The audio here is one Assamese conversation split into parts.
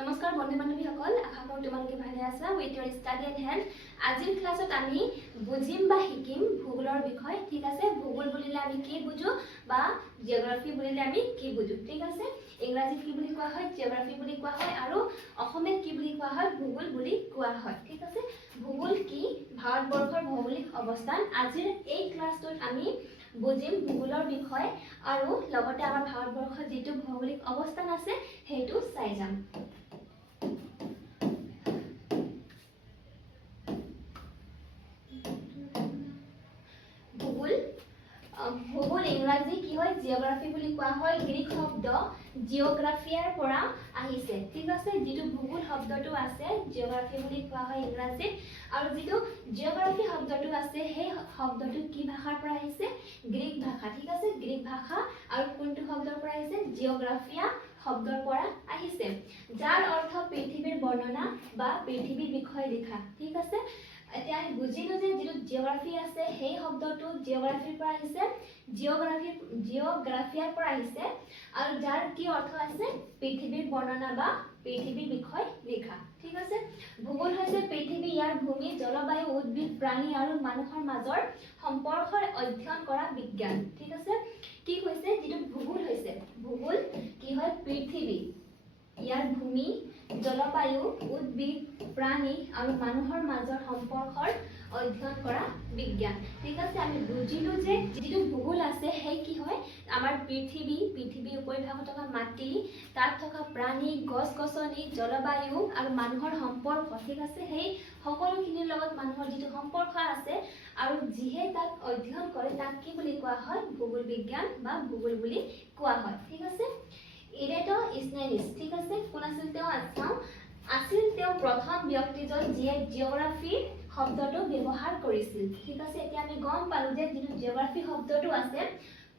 নমস্কাৰ বন্ধু বান্ধৱীসকল, আশা কৰোঁ তোমালোকে ভালে আছা। With Euro study and health আজিৰ ক্লাছত আমি বুজিম বা শিকিম ভূগোলৰ বিষয়। ঠিক আছে, ভূগোল বুলিলে আমি কি বুজো বা জিঅ'গ্ৰাফি বুলিলে আমি কি বুজো। ঠিক আছে, ইংৰাজীত কি বুলি কোৱা হয়? জিঅ'গ্ৰাফি বুলি কোৱা হয়, আৰু অসমীয়াত কি বুলি কোৱা হয়? ভূগোল বুলি কোৱা হয়। ঠিক আছে, ভূগোল কি? ভাৰতবৰ্ষৰ ভৌগোলিক অৱস্থান। আজিৰ এই ক্লাছটোত আমি বুজিম ভূগোলৰ বিষয়, আৰু লগতে আমাৰ ভাৰতবৰ্ষৰ যিটো ভৌগোলিক অৱস্থান আছে সেইটো চাই যাম। ভূগোল ইংৰাজী কি হয়? জিঅ'গ্ৰাফি বুলি কোৱা হয়। গ্ৰীক শব্দ জিঅ'গ্ৰাফিয়াৰ পৰা আহিছে। ঠিক আছে, যিটো ভূগোল শব্দটো আছে জিঅ'গ্ৰাফি বুলি কোৱা হয় ইংৰাজীত, আৰু যিটো জিঅ'গ্ৰাফি শব্দটো আছে সেই শব্দটো কি ভাষাৰ পৰা আহিছে? গ্ৰীক ভাষা। ঠিক আছে, গ্ৰীক ভাষা, আৰু কোনটো শব্দৰ পৰা আহিছে? জিঅ'গ্ৰাফিয়া শব্দৰ পৰা আহিছে, যাৰ অৰ্থ পৃথিৱীৰ বৰ্ণনা বা পৃথিৱীৰ বিষয়ে লিখা। ঠিক আছে, এতিয়া আমি বুজিলো যে যিটো জিঅ'গ্ৰাফি আছে সেই শব্দটো জিঅ'গ্ৰাফিৰ পৰা আহিছে, জিঅ'গ্ৰাফিয়াৰ পৰা আহিছে, আৰু যাৰ কি অৰ্থ আছে? পৃথিৱীৰ বৰ্ণনা বা পৃথিৱীৰ বিষয় লিখা। ঠিক আছে, ভূগোল হৈছে পৃথিৱী, ইয়াৰ ভূমি, জলবায়ু, উদ্ভিদ, প্ৰাণী আৰু মানুহৰ মাজৰ সম্পৰ্কৰ অধ্যয়ন কৰা বিজ্ঞান। ঠিক আছে, কি কৈছে? যিটো ভূগোল হৈছে, ভূগোল কি হয়? পৃথিৱী, ইয়াৰ ভূমি, জলবায়ু, উদ্ভিদ, প্ৰাণী আৰু মানুহৰ মাজৰ সম্পৰ্কৰ অধ্যয়ন কৰা বিজ্ঞান। ঠিক আছে, আমি বুজিলো যে যিটো ভূগোল আছে সেই কি হয়? আমাৰ পৃথিৱীৰ উপৰিভাগত থকা মাটি, তাত থকা প্ৰাণী, গছ-গছনি, জলবায়ু আৰু মানুহৰ সম্পৰ্ক। ঠিক আছে, সেই সকলোখিনিৰ লগত মানুহৰ যিটো সম্পৰ্ক আছে আৰু যিহে তাক অধ্যয়ন কৰে তাক কি বুলি কোৱা হয়? ভূগোল বিজ্ঞান বা ভূগোল বুলি কোৱা হয়। ঠিক আছে, ইৰেট'স্থেনিছ। ঠিক আছে, কোন আছিল তেওঁ? আছিল তেওঁ প্ৰথম ব্যক্তিজন যিয়ে জিঅ'গ্ৰাফি শব্দটো ব্যৱহাৰ কৰিছিল। ঠিক আছে, এতিয়া আমি গম পালো যে যিটো জিঅ'গ্ৰাফি শব্দটো আছে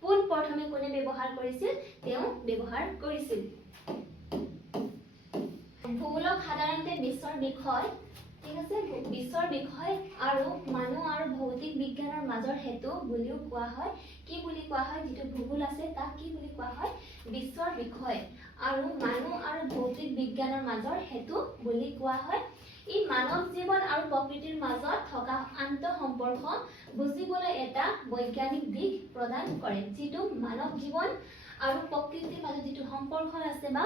পোন প্ৰথমে কোনে ব্যৱহাৰ কৰিছিল? তেওঁ ব্যৱহাৰ কৰিছিল। ভূগোলক সাধাৰণতে বিশ্বৰ বিষয়, ঠিক আছে, বিশ্বৰ বিষয় আৰু মানুহ আৰু ভৌতিক বিজ্ঞানৰ মাজৰ সেতু বুলিও কোৱা হয়। কি বুলি কোৱা হয়? যিটো ভূগোল আছে তাক কি বুলি কোৱা হয়? বিশ্বৰ বিষয় আৰু মানুহ আৰু ভৌতিক বিজ্ঞানৰ মাজৰ সেতু বুলি কোৱা হয়। ই মানৱ জীৱন আৰু প্ৰকৃতিৰ মাজত থকা আন্তঃ সম্পৰ্ক বুজিবলৈ এটা বৈজ্ঞানিক দিশ প্ৰদান কৰে। যিটো মানৱ জীৱন আৰু প্ৰকৃতিৰ মাজত যিটো সম্পৰ্ক আছে বা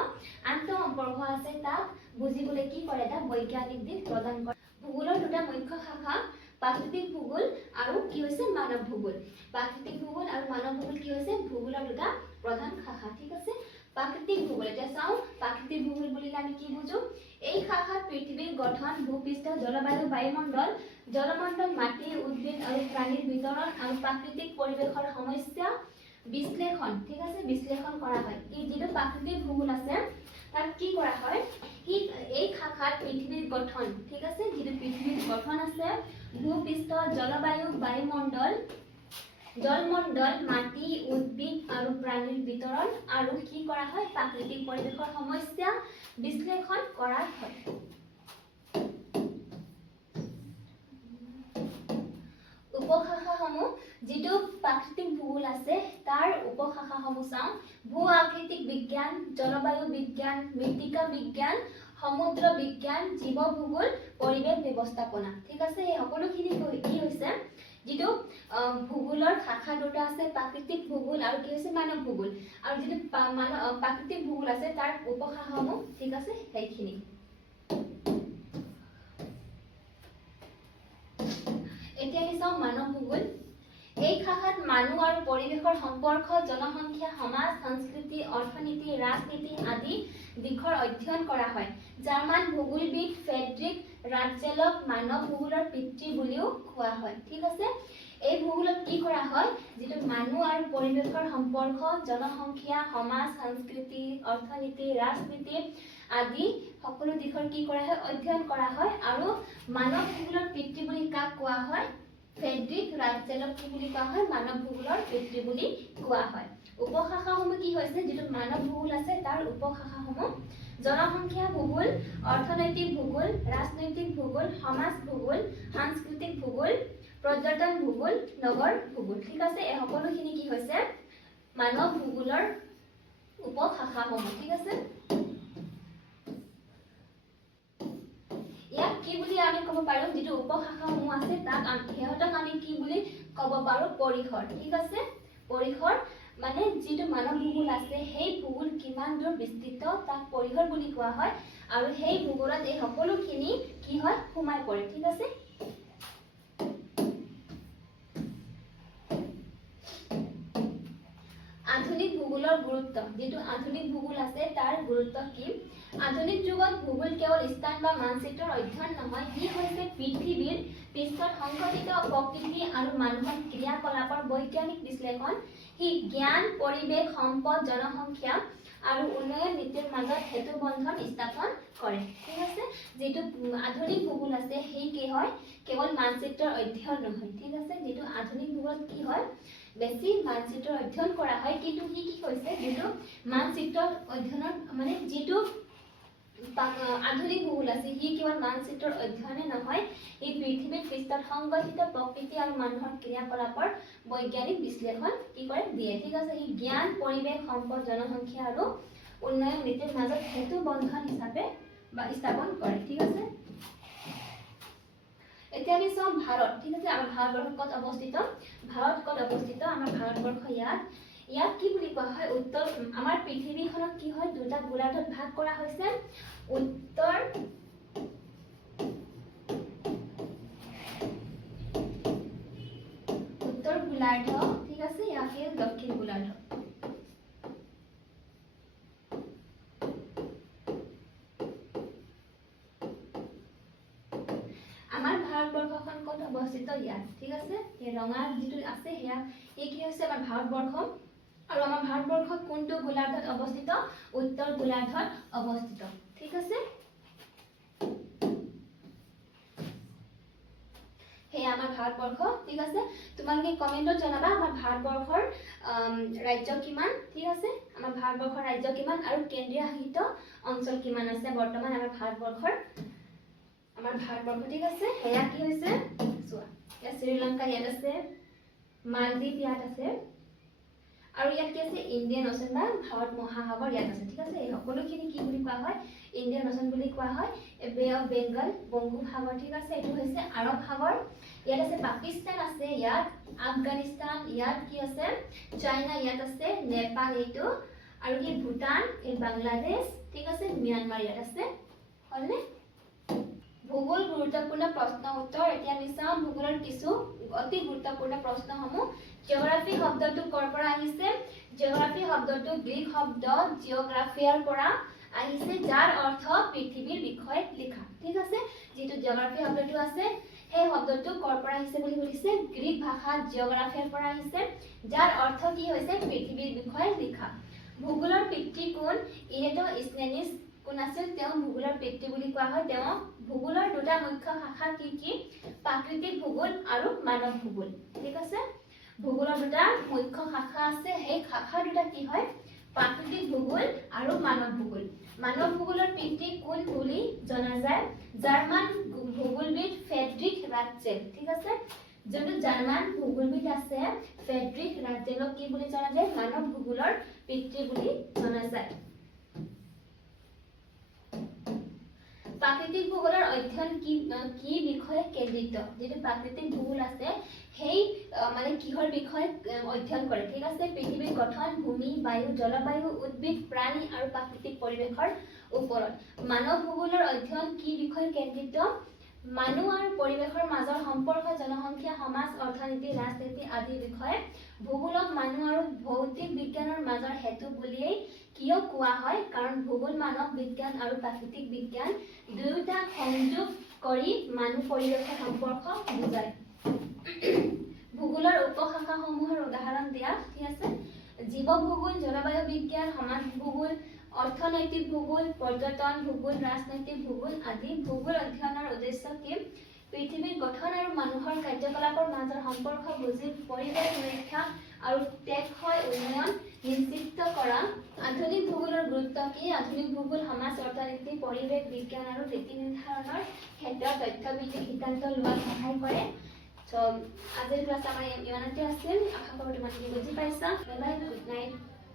আন্তঃ সম্পৰ্ক আছে তাক বুজিবলৈ কি কৰে? এটা বৈজ্ঞানিক দিশ প্ৰদান কৰে। ভূগোলৰ দুটা মুখ্য শাখা, প্ৰাকৃতিক ভূগোল আৰু কি হৈছে? মানৱ ভূগোল। প্ৰাকৃতিক ভূগোল আৰু মানৱ ভূগোল কি হৈছে? ভূগোলৰ দুটা প্ৰধান শাখা। ঠিক আছে, প্ৰাকৃতিক ভূগোল, এতিয়া চাওঁ প্ৰাকৃতিক ভূগোল বুলিলে আমি কি বুজো? এই শাখাত পৃথিৱীৰ গঠন, ভূপৃষ্ঠ, জলবায়ু, বায়ুমণ্ডল, জলমণ্ডল, মাটি, উদ্ভিদ আৰু প্ৰাণীৰ বিতৰণ আৰু প্ৰাকৃতিক পৰিৱেশৰ সমস্যা বিশ্লেষণ, ঠিক আছে, বিশ্লেষণ কৰা হয়। এই যিটো প্ৰাকৃতিক ভূগোল আছে তাত কি কৰা হয়? এই শাখাত পৃথিৱীৰ গঠন, ঠিক আছে, যিটো পৃথিৱীৰ গঠন আছে, ভূপৃষ্ঠ, জলবায়ু, বায়ুমণ্ডল, জলমণ্ডল, মাটি, উদ্ভিদ আৰু প্ৰাণীৰ বিতৰণ আৰু কি কৰা হয়? প্ৰাকৃতিক পৰিৱেশৰ সমস্যা বিশ্লেষণ কৰা হয়। উপশাখাসমূহ, যিটো প্ৰাকৃতিক ভূগোল আছে তাৰ উপশাখাসমূহ চাওঁ। ভূ আকৃতিক বিজ্ঞান, জলবায়ু বিজ্ঞান, মৃত্তিকা বিজ্ঞান, সমুদ্ৰ বিজ্ঞান, জীৱ ভূগোল, পৰিৱেশ ব্যৱস্থাপনা। ঠিক আছে, এই সকলোখিনি কি হৈছে? যিটো ভূগোলৰ শাখা দুটা আছে, প্ৰাকৃতিক ভূগোল আৰু কি হৈছে? মানৱ ভূগোল। আৰু যিটো প্ৰাকৃতিক ভূগোল আছে তাৰ উপশাখাসমূহ, ঠিক আছে, সেইখিনি। এতিয়া আমি চাওঁ মানৱ ভূগোল। এই শাখাত মানুহ আৰু পৰিৱেশৰ সম্পৰ্ক, জনসংখ্যা, সমাজ, সংস্কৃতি, অৰ্থনীতি, ৰাজনীতি আদি দিশৰ অধ্যয়ন কৰা হয়। জাৰ্মান ভূগোলবিদ ফ্ৰেডৰিক ৰাটজেলক মানৱ ভূগোলৰ পিতৃ বুলিও কোৱা হয়। ঠিক আছে, এই ভূগোলত কি কৰা হয়? যিটো মানুহ আৰু পৰিৱেশৰ সম্পৰ্ক, জনসংখ্যা, সমাজ, সংস্কৃতি, অৰ্থনীতি, ৰাজনীতি আদি সকলো দিশৰ কি কৰা হয়? অধ্যয়ন কৰা হয়। আৰু মানৱ ভূগোলৰ পিতৃ বুলি কাক কোৱা হয়? ফ্ৰেডৰিক ৰাটজেলক কি বুলি কোৱা হয়? মানৱ ভূগোলৰ পিতৃ বুলি কোৱা হয়। উপশাখাসমূহ কি হৈছে? যিটো মানৱ ভূগোল আছে তাৰ উপশাখাসমূহ জনসংখ্যা ভূগোল, অৰ্থনৈতিক ভূগোল, ৰাজনৈতিক ভূগোল, সমাজ ভূগোল, সাংস্কৃতিক ভূগোল, পৰ্যটন ভূগোল, নগৰ ভূগোল। ঠিক আছে, এই সকলোখিনি কি হৈছে? মানৱ ভূগোলৰ উপশাখাসমূহ। ঠিক আছে, ক'ব পাৰোঁ যিটো উপশাখাসমূহ আছে তাক সিহঁতক আমি কি বুলি ক'ব পাৰোঁ পৰিসৰ ঠিক আছে পৰিসৰ মানে যিটো মানৱ ভূগোল আছে সেই ভূগোল কিমান দূৰ বিস্তৃত তাক পৰিসৰ বুলি কোৱা হয় আৰু সেই ভূগোলত এই সকলোখিনি কি হয় সোমাই পৰে ঠিক আছে আধুনিক ভূগোলৰ গুৰুত্ব যেটো আধুনিক ভূগোল আছে তাৰ গুৰুত্ব কি আধুনিক যুগত ভূগোল কেৱল স্থান বা মানচিত্ৰৰ অধ্যয়ন নহয় ই হৈছে পৃথিৱীৰ পৃষ্ঠত সংঘটিত প্ৰকৃতি আৰু মানুহৰ ক্ৰিয়াকলাপৰ বৈজ্ঞানিক বিশ্লেষণ ই জ্ঞান পৰিৱেশ সম্পদ জনসংখ্যা আৰু উন্নয়ন নীতিৰ মাজত হেতু বন্ধন স্থাপন কৰে ঠিক আছে যেটো আধুনিক ভূগোল আছে সেই কি হয় কেৱল মানচিত্ৰৰ অধ্যয়ন নহয় ঠিক আছে যেটো আধুনিক ভূগোল কি হয় বেছি মানচিত্ৰ অধ্যয়ন কৰা হয় কিন্তু কি কৈছে যেটো মানচিত্ৰ অধ্যয়নৰ মানে যেটো আধুনিক ভূগোল আছে ই কেৱল মানচিত্ৰৰ অধ্যয়নে নহয় এই পৃথিৱীৰ পৃষ্ঠত সংঘটিত প্ৰকৃতি আৰু মানুহৰ ক্ৰিয়াকলাপৰ বৈজ্ঞানিক বিশ্লেষণ কি কৰে দিয়ে ঠিক আছে ই জ্ঞান পৰিৱেশ সম্পদ জনসংখ্যা আৰু উন্নয়ন নীতিৰ মাজত হেতু বন্ধন হিচাপে বা স্থাপন কৰে ঠিক আছে এতিয়া আমি সব ভাৰত ঠিক আছে আমাৰ ভাৰতবৰ্ষ ক'ত অৱস্থিত ভাৰত ক'ত অৱস্থিত আমাৰ ভাৰতবৰ্ষ ইয়াত কি বুলি কোৱা হয় উত্তৰ আমাৰ পৃথিৱীখনক কি হয় দুটা গোলাৰ্ধত ভাগ কৰা হৈছে উত্তৰ গোলাৰ্ধ ঠিক আছে ইয়াকে দক্ষিণ গোলাৰ্ধ আমাৰ ভাৰতবৰ্ষখন ক'ত অৱস্থিত ইয়াত ঠিক আছে এই ৰঙা যেটো আছে হেয়া এই কি হৈছে আমাৰ ভাৰতবৰ্ষ আৰু আমাৰ ভাৰতবৰ্ষ কোনটো গোলাৰ্ধত অৱস্থিত উত্তৰ গোলাৰ্ধত অৱস্থিত ঠিক আছে হেয়া আমাৰ ভাৰতবৰ্ষ ঠিক আছে তোমালোকে কমেন্টত জনাবা আমাৰ ভাৰতবৰ্ষৰ ৰাজ্য কিমান ঠিক আছে আমাৰ ভাৰতবৰ্ষৰ ৰাজ্য কিমান আৰু কেন্দ্ৰীয় শাসিত অঞ্চল কিমান আছে বৰ্তমান আমাৰ ভাৰতবৰ্ষৰ আমাৰ ভাৰতবৰ্ষ ঠিক আছে হেয়া কি হৈছে চোৱা ইয়া শ্ৰীলংকা ইয়াত আছে মালদ্বীপ ইয়াত আছে আৰু ইয়াত কি আছে ইণ্ডিয়ান অcean বা ভাৰত মহাসাগৰ ইয়াত আছে ঠিক আছে এই সকলোখিনি কি বুলি কোৱা হয় ইণ্ডিয়ান অcean বুলি কোৱা হয় বে অফ বেংগল বংগোপসাগৰ ঠিক আছে এটো হৈছে আৰব সাগৰ ইয়াত আছে পাকিস্তান আছে ইয়াত আফগানিস্তান ইয়াত কি আছে চাইনা ইয়াত আছে নেপাল এইটো আৰু কি ভূটান এই বাংলাদেশ ঠিক আছে म्यांमार ইয়াত আছে হলনে ভূগোল গুৰুত্বপূৰ্ণ প্ৰশ্ন উত্তৰ এতিয়া আমি চাম ভূগোলৰ কিছু অতি গুৰুত্বপূৰ্ণ প্ৰশ্নসমূহ জিঅগ্ৰাফি শব্দটো কৰ পৰা আহিছে জিঅগ্ৰাফি শব্দটো গ্ৰীক শব্দ জিঅগ্ৰাফিয়াৰ পৰা আহিছে যাৰ অৰ্থ পৃথিৱীৰ বিষয়ে লিখা ঠিক আছে যেটো জিঅগ্ৰাফি শব্দটো আছে এই শব্দটো কৰ পৰা আহিছে বুলি কৈছে গ্ৰীক ভাষাত জিঅগ্ৰাফিয়াৰ পৰা আহিছে যাৰ অৰ্থ কি হৈছে পৃথিৱীৰ বিষয়ে লিখা ভূগোলৰ পিতৃ কোন ইৰেটোস্থেনিছ কোন আছিল তেওঁ ভূগোলৰ পিতৃ বুলি কোৱা হয় তেওঁ ভূগোলৰ দুটা মুখ্য শাখা কি প্ৰাকৃতিক ভূগোল আৰু মানৱ ভূগোল ঠিক আছে ভূগোলৰ দুটা মুখ্য শাখা আছে সেই শাখা দুটা কি হয় প্ৰাকৃতিক ভূগোল আৰু মানৱ ভূগোলৰ পিতৃ কোন বুলি জনা যায় জাৰ্মান ভূগোলবিদ ফ্ৰেডৰিক ৰাটজেল ঠিক আছে যোনটো জাৰ্মান ভূগোলবিদ আছে ফ্ৰেডৰিক ৰাটজেলক কি বুলি জনা যায় মানৱ ভূগোলৰ পিতৃ বুলি জনা যায় প্ৰাকৃতিক ভূগোলৰ অধ্যয়ন কি বিষয়ে কেন্দ্ৰিত যেটো প্ৰাকৃতিক ভূগোল আছে সেই মানে কিহৰ বিষয়ে অধ্যয়ন কৰে ঠিক আছে পৃথিৱীৰ গঠন ভূমি বায়ু জলবায়ু উদ্ভিদ প্ৰাণী আৰু প্ৰাকৃতিক পৰিৱেশৰ ওপৰত মানৱ ভূগোলৰ অধ্যয়ন কি বিষয়ে কেন্দ্ৰিত মানুহ আৰু পৰিৱেশৰ মাজৰ সম্পৰ্ক জনসংখ্যা সমাজ অৰ্থনীতি ৰাজনীতি আদিৰ বিষয়ে ভূগোলক মানুহ আৰু ভৌতিক বিজ্ঞানৰ মাজৰ হেতু বুলিয়ে কিয় কোৱা হয় কাৰণ ভূগোল মানৱ বিজ্ঞান আৰু প্ৰাকৃতিক বিজ্ঞান দুয়োটা সংযোগ কৰি মানুহ পৰিৱেশৰ সম্পৰ্ক বুজায় ভূগোলৰ উপশাখাসমূহৰ উদাহৰণ দিয়া ঠিক আছে জীৱ ভূগোল জলবায়ু বিজ্ঞান সমাজ ভূগোল অৰ্থনৈতিক ভূগোল পৰ্যটন ভূগোল ৰাজনৈতিক ভূগোল আদি ভূগোল অধ্যয়নৰ উদ্দেশ্য কি পৃথিৱীৰ গঠন আৰু মানুহৰ কাৰ্যকলাপৰ মাজৰ সম্পৰ্ক বুজি পৰিৱেশ সুৰক্ষা আৰু টেকসই উন্নয়ন নিশ্চিত কৰা আধুনিক ভূগোলৰ গুৰুত্ব কি আধুনিক ভূগোল সমাজ অৰ্থনীতি পৰিৱেশ বিজ্ঞান আৰু নীতি নিৰ্ধাৰণৰ ক্ষেত্ৰত তথ্যভিত্তিক সিদ্ধান্ত লোৱাত সহায় কৰে So, আজিৰ ক্লাছ আমাৰ ইমানতে আছিল আশা কৰোঁ তোমালোকে বুজি পাইছা বাই বাই গুড নাইট